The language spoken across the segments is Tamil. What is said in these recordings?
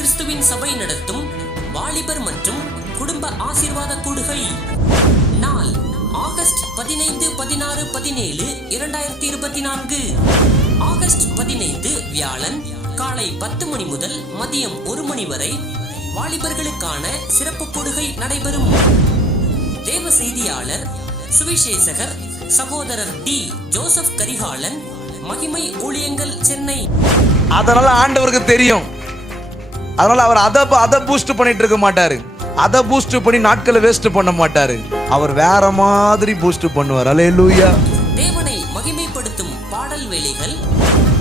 கிறிஸ்துவின் சபை நடத்தும் வாலிபர் மற்றும் குடும்ப ஆசீர்வாத கூடுகை நாள் ஆகஸ்ட் பதினைந்து பதினாறு பதினேழு இரண்டாயிரத்தி இருபத்தி நான்கு. ஆகஸ்ட் பதினைந்து வியாழன் காலை பத்து மணி முதல் மதியம் ஒரு மணி வரை வாலிபர்களுக்கான சிறப்பு கூடுகை நடைபெறும். தேவ செய்தியாளர் சுவிசேஷகர் சகோதரர் டி. ஜோசப் கரிகாலன் மகிமை ஊழியங்கள் சென்னை. அதனால ஆண்டவருக்கு தெரியும். அதனால அவர் அதை அதை பூஸ்ட் பண்ணிட்டு இருக்க மாட்டாரு. அதை பூஸ்ட் பண்ணி நாட்களை வேஸ்ட் பண்ண மாட்டாரு. அவர் வேற மாதிரி பூஸ்ட் பண்ணுவார். அலையலூயா தேவனை மகிமைப்படுத்தும் பாடல் வேலைகள்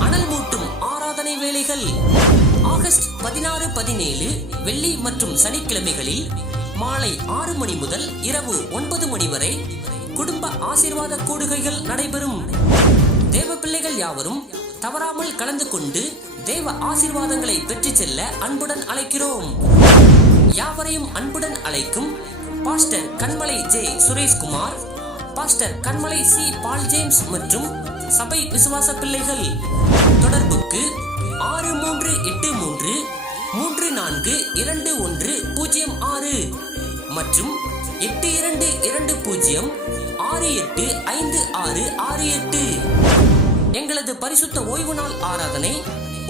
அனல் மூட்டும் ஆராதனை வேலைகள் ஆகஸ்ட் பதினாறு பதினேழு வெள்ளி மற்றும் சனிக்கிழமைகளில் மாலை ஆறு மணி முதல் இரவு ஒன்பது மணி வரை குடும்ப ஆசீர்வாத கூடுகைகள் நடைபெறும். தேவ பிள்ளைகள் யாவரும் தவறாமல் கலந்து கொண்டு தேவ ஆசிர்வாதங்களை பெற்று செல்ல அன்புடன் அழைக்கிறோம். யாவரையும் அன்புடன் அழைக்கும் pastor Kanmalai J. Sureshkumar pastor Kanmalai C. Paul James மற்றும் சபை விசுவாச பிள்ளைகள். தொடர்புக்கு ஆறு மூன்று எட்டு மூன்று மூன்று நான்கு இரண்டு ஒன்று பூஜ்ஜியம் ஆறு மற்றும் எட்டு இரண்டு இரண்டு பூஜ்ஜியம் ஆறு எட்டு ஐந்து ஆறு ஆறு எட்டு. எங்களது பரிசுத்த ஓய்வு நாள் ஆராதனை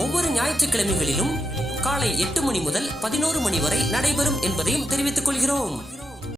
ஒவ்வொரு ஞாயிற்றுக்கிழமைகளிலும் காலை எட்டு மணி முதல் பதினோரு மணி வரை நடைபெறும் என்பதையும் தெரிவித்துக் கொள்கிறோம்.